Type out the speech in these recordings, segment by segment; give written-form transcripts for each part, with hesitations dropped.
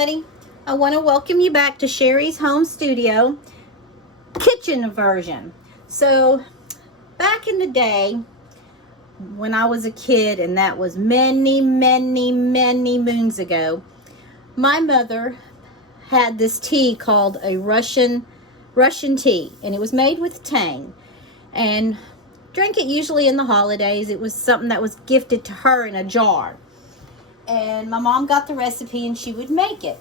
everybody. I want to welcome you back to Sherry's Home Studio kitchen version. So back in the day when I was a kid, and that was many moons ago, my mother had this tea called a Russian tea, and it was made with Tang, and drank it usually in the holidays. It was something that was gifted to her in a jar. And my mom got the recipe and she would make it.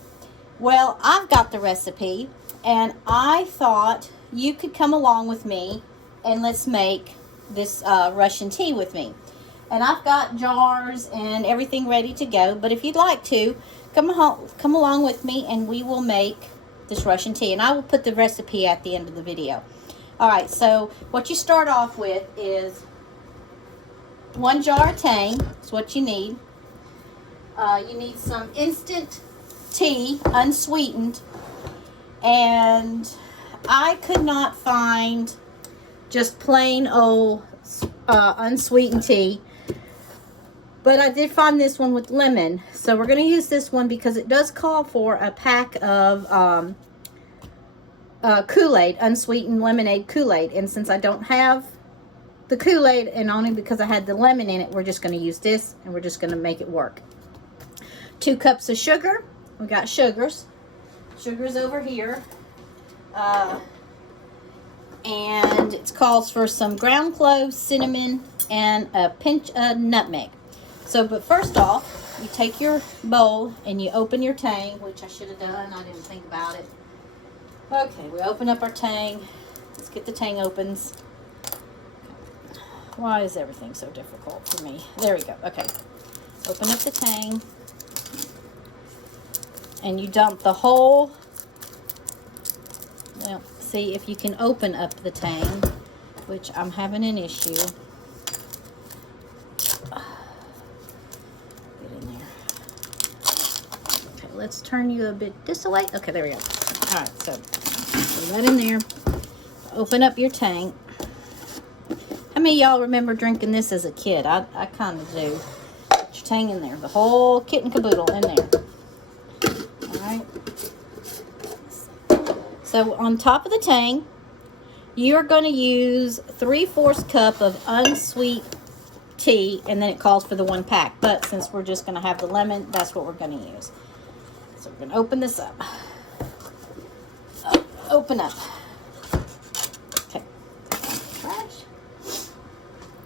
Well, I've got the recipe and I thought you could come along with me and let's make this Russian tea with me. And I've got jars and everything ready to go, but if you'd like to, come along with me and we will make this Russian tea. And I will put the recipe at the end of the video. Alright, so what you start off with is 1 jar of Tang. That's what you need. You need some instant tea, unsweetened, and I could not find just plain old unsweetened tea, but I did find this one with lemon, so we're going to use this one because it does call for a pack of Kool-Aid, unsweetened lemonade Kool-Aid, and since I don't have the Kool-Aid, and only because I had the lemon in it, we're just going to use this, and we're just going to make it work. 2 cups of sugar. We got sugars over here, and it calls for some ground cloves, cinnamon, and a pinch of nutmeg. So, but first off, you take your bowl and you open your Tang, which I should have done. I didn't think about it. Okay, we open up our Tang. Let's get the Tang opens. Why is everything so difficult for me? There we go. Okay, open up the Tang. And you dump the whole, well, see if you can open up the Tang, which I'm having an issue. Get in there. Okay, let's turn you a bit this way. Okay, there we go. All right, so put that in there. Open up your Tang. How many of y'all remember drinking this as a kid? I kind of do. Put your Tang in there. The whole kit and caboodle in there. Alright, so on top of the Tang, you're going to use 3/4 cup of unsweet tea, and then it calls for the 1 pack. But since we're just going to have the lemon, that's what we're going to use. So we're going to open this up. Open up. Okay. Trash.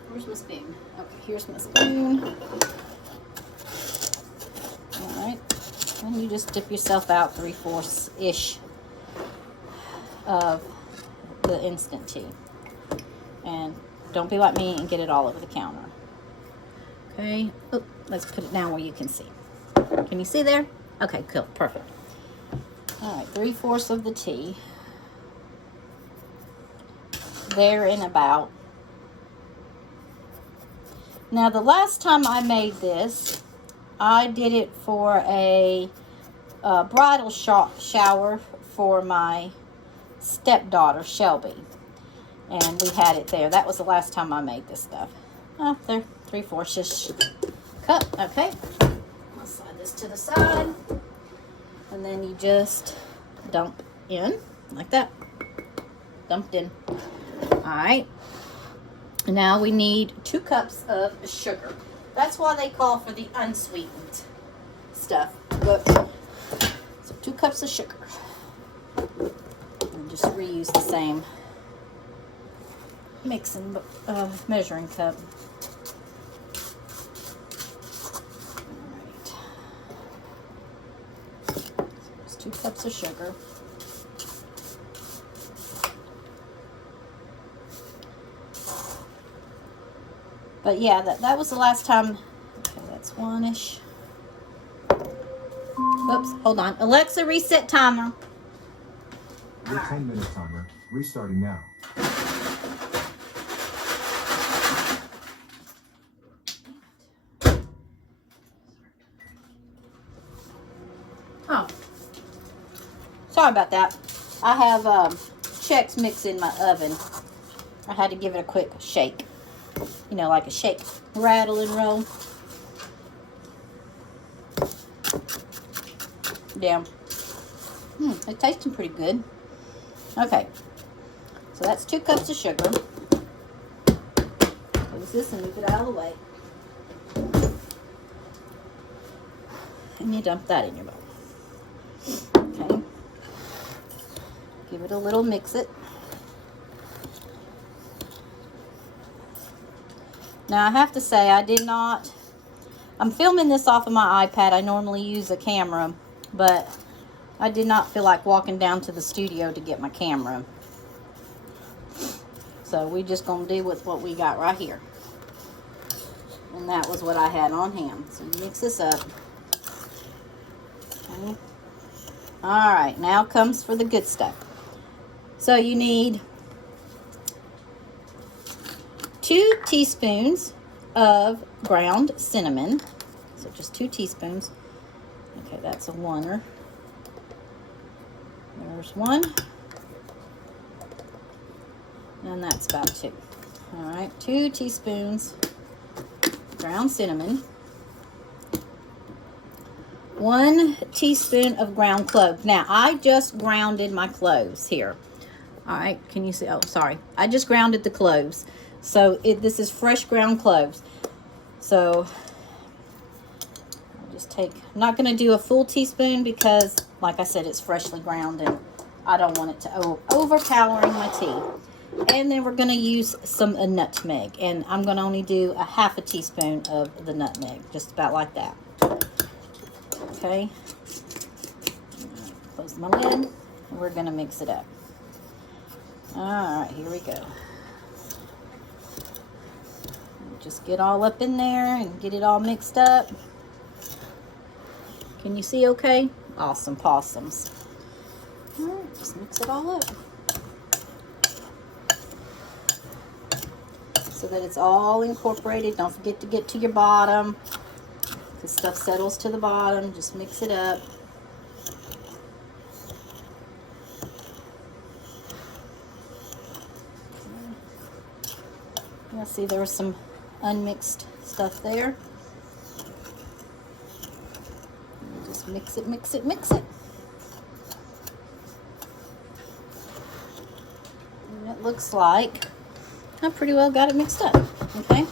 Where's my spoon? Okay, here's my spoon. Alright. And you just dip yourself out 3/4-ish of the instant tea. And don't be like me and get it all over the counter. Okay. Oh, let's put it down where you can see. Can you see there? Okay, cool. Perfect. Alright, 3/4 of the tea. There and about. Now, the last time I made this, I did it for a bridal shower for my stepdaughter, Shelby. And we had it there. That was the last time I made this stuff. Oh, there, 3/4-ish cup. Okay. I'll slide this to the side. And then you just dump in, like that. Dumped in. Alright. Now we need 2 cups of sugar. That's why they call for the unsweetened stuff. But, so 2 cups of sugar. And just reuse the same mixing measuring cup. Alright. So there's 2 cups of sugar. But yeah, that was the last time. Okay, that's 1-ish. Oops, hold on. Alexa, reset timer. Your 10-minute timer, restarting now. Oh, sorry about that. I have Chex Mix in my oven. I had to give it a quick shake. You know, like a shake, rattle, and roll. down. It's tasting pretty good. Okay, so that's 2 cups of sugar. Close this and move it out of the way. And you dump that in your bowl. Okay. Give it a little mix it. Now I have to say I'm filming this off of my iPad. I normally use a camera, but I did not feel like walking down to the studio to get my camera. So we just gonna do with what we got right here. And that was what I had on hand. So you mix this up. Okay. Alright, now comes for the good stuff. So you need 2 teaspoons of ground cinnamon. So just 2 teaspoons. Okay, that's a 1er. There's 1. And that's about 2. Alright, 2 teaspoons ground cinnamon. 1 teaspoon of ground cloves. Now, I just grounded my cloves here. Alright, can you see? Oh, sorry. I just grounded the cloves. So, this is fresh ground cloves. So, I'll just take, I'm not going to do a full teaspoon because, like I said, it's freshly ground and I don't want it to overpowering my tea. And then we're going to use some nutmeg. And I'm going to only do a 1/2 teaspoon of the nutmeg. Just about like that. Okay. Close my lid. And we're going to mix it up. Alright, here we go. Just get all up in there and get it all mixed up. Can you see okay? Awesome possums. Alright, just mix it all up. So that it's all incorporated. Don't forget to get to your bottom. The stuff settles to the bottom. Just mix it up. You'll see there was some unmixed stuff there. Just mix it, mix it, mix it. And it looks like I pretty well got it mixed up. Okay,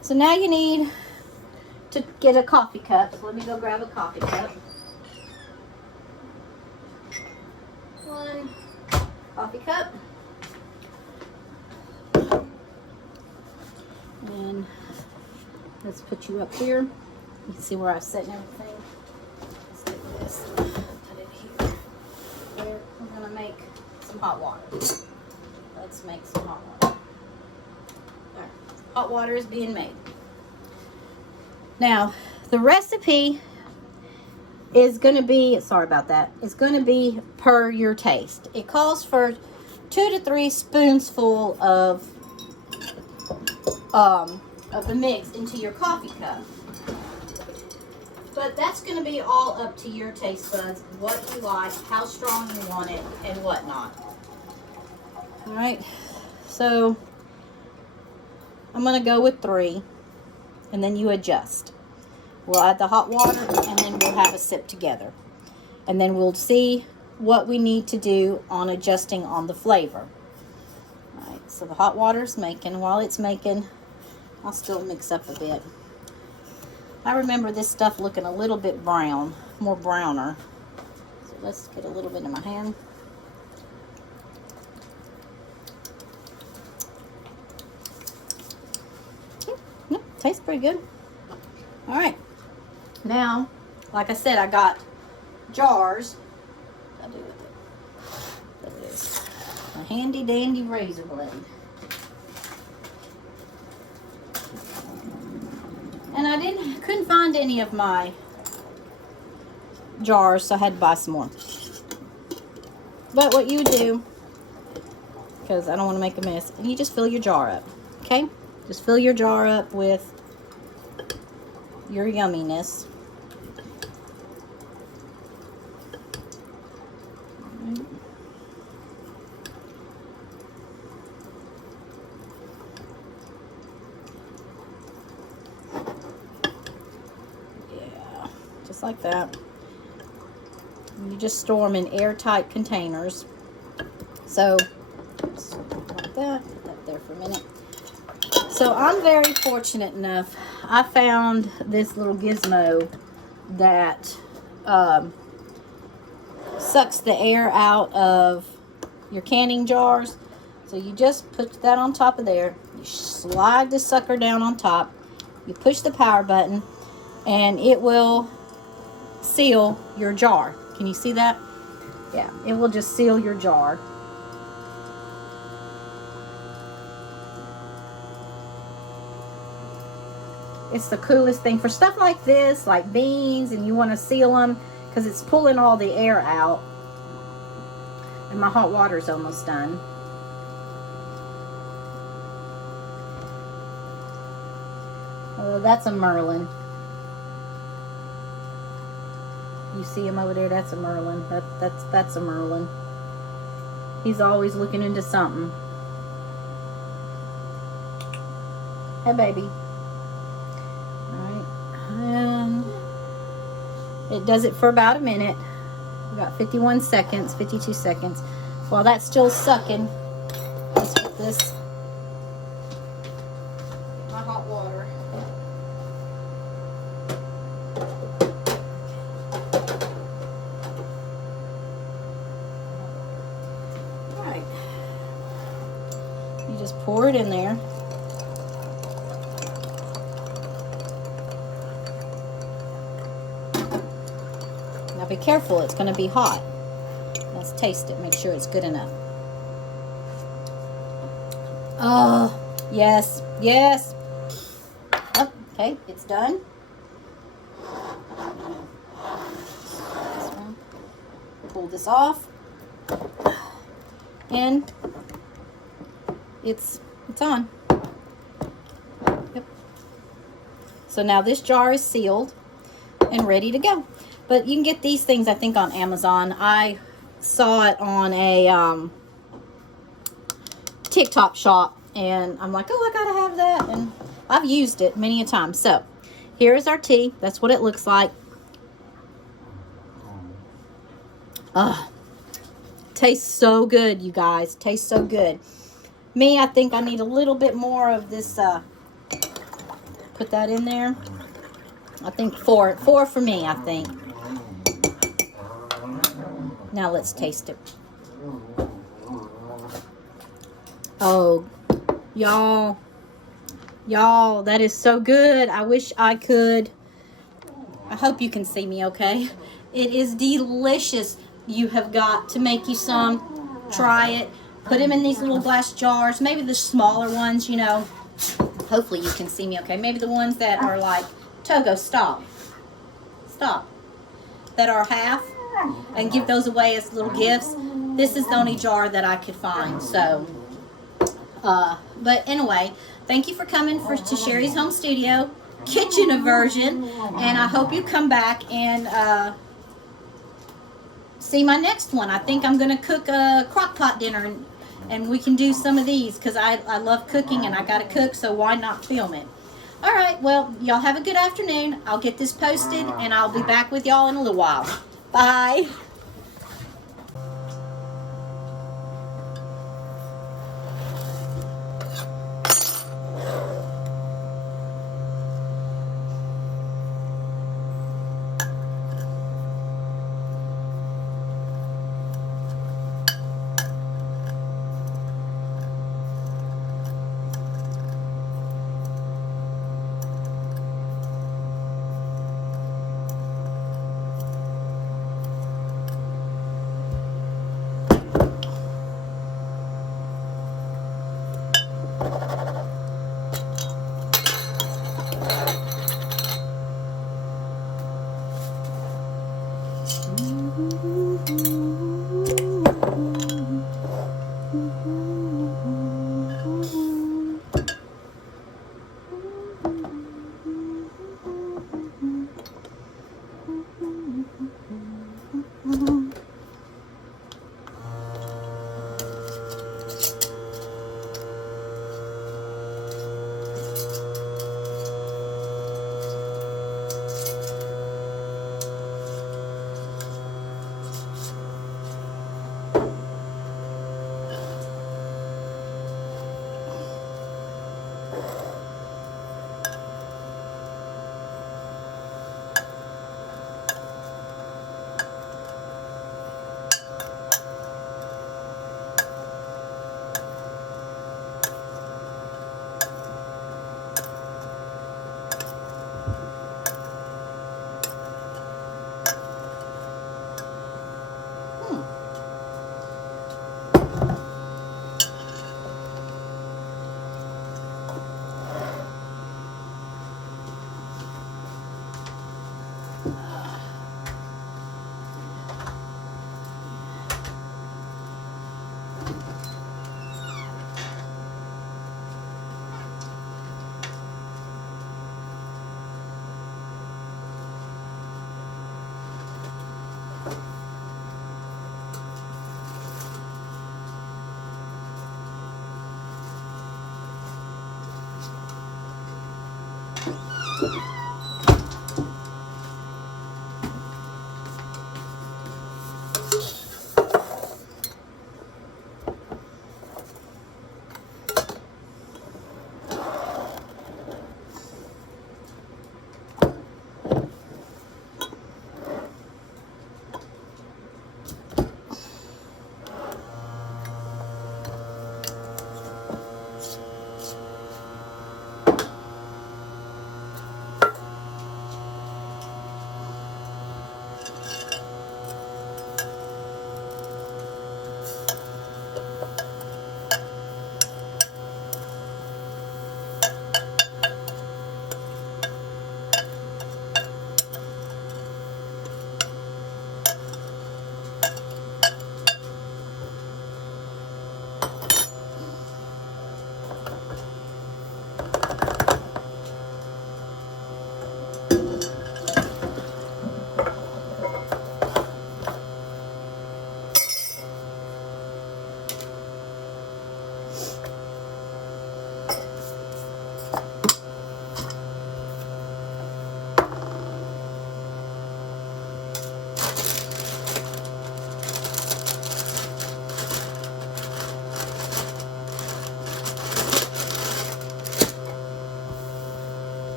so now you need to get a coffee cup. So let me go grab a coffee cup. 1 coffee cup. And let's put you up here. You can see where I've set everything. Let's take this, put it here. We're gonna make some hot water. Let's make some hot water. There. Hot water is being made. Now, the recipe is going to be, sorry about that, it's going to be per your taste. It calls for 2 to 3 spoonsful of the mix into your coffee cup. But that's going to be all up to your taste buds, what you like, how strong you want it, and whatnot. Alright, so I'm going to go with 3, and then you adjust. We'll add the hot water, and then we'll have a sip together. And then we'll see what we need to do on adjusting on the flavor. Alright, so the hot water's making. While it's making, I'll still mix up a bit. I remember this stuff looking a little bit brown, more browner. So let's get a little bit in my hand. Tastes pretty good. All right. Now, like I said, I got jars. I'll do with it. There it is. A handy dandy razor blade. And I couldn't find any of my jars, so I had to buy some more. But what you do, because I don't want to make a mess, you just fill your jar up. Okay? Just fill your jar up with your yumminess. Yeah, just like that. You just store them in airtight containers. So, like that. Put that there for a minute. So I'm very fortunate enough. I found this little gizmo that sucks the air out of your canning jars. So you just put that on top of there. You slide the sucker down on top. You push the power button, and it will seal your jar. Can you see that? Yeah, it will just seal your jar. It's the coolest thing for stuff like this, like beans, and you want to seal them because it's pulling all the air out. And my hot water's almost done. Oh, that's a Merlin. You see him over there? That's a Merlin. That's a Merlin. He's always looking into something. Hey, baby. And it does it for about a minute. We got 51 seconds, 52 seconds. While that's still sucking, let's put this, my hot water. All right. You just pour it in there. Now be careful, it's going to be hot. Let's taste it, make sure it's good enough. Oh, yes, yes. Oh, okay, it's done. This one. Pull this off. And it's on. Yep. So now this jar is sealed and ready to go. But you can get these things, I think, on Amazon. I saw it on a TikTok shop, and I'm like, oh, I gotta have that. And I've used it many a time. So here's our tea. That's what it looks like. Tastes so good, you guys. Tastes so good. Me, I think I need a little bit more of this. Put that in there. I think four for me, I think. Now let's taste it. Oh, y'all, that is so good. I wish I could. I hope you can see me okay. It is delicious. You have got to make you some. Try it. Put them in these little glass jars. Maybe the smaller ones, you know. Hopefully you can see me okay. Maybe the ones that are like, Togo, stop. Stop. That are half. And give those away as little gifts. This is the only jar that I could find. So, but anyway, thank you for coming to Sherry's Home Studio kitchen aversion, and I hope you come back and see my next one. I think I'm going to cook a crock pot dinner, and we can do some of these because I love cooking and I got to cook, so why not film it? All right, well, y'all have a good afternoon. I'll get this posted, and I'll be back with y'all in a little while. Bye.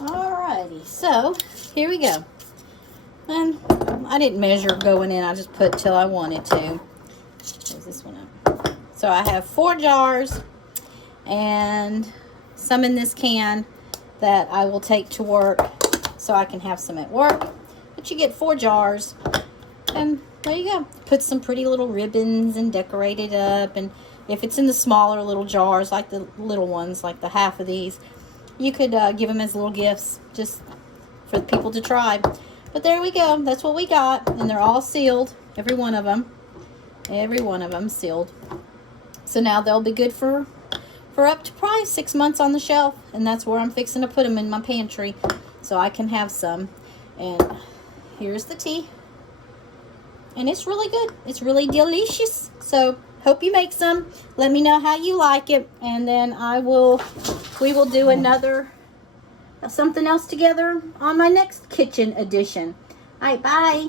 Alrighty, so here we go. And I didn't measure going in, I just put till I wanted to. Close this one up. So I have 4 jars and some in this can that I will take to work so I can have some at work. But you get 4 jars, and there you go. Put some pretty little ribbons and decorate it up. And if it's in the smaller little jars, like the little ones, like the half of these, you could give them as little gifts just for the people to try. But there we go. That's what we got. And they're all sealed. Every one of them. Every one of them sealed. So now they'll be good for up to probably 6 months on the shelf. And that's where I'm fixing to put them, in my pantry, so I can have some. And here's the tea. And it's really good. It's really delicious. So hope you make some. Let me know how you like it. And then we will do another something else together on my next kitchen edition. All right, bye.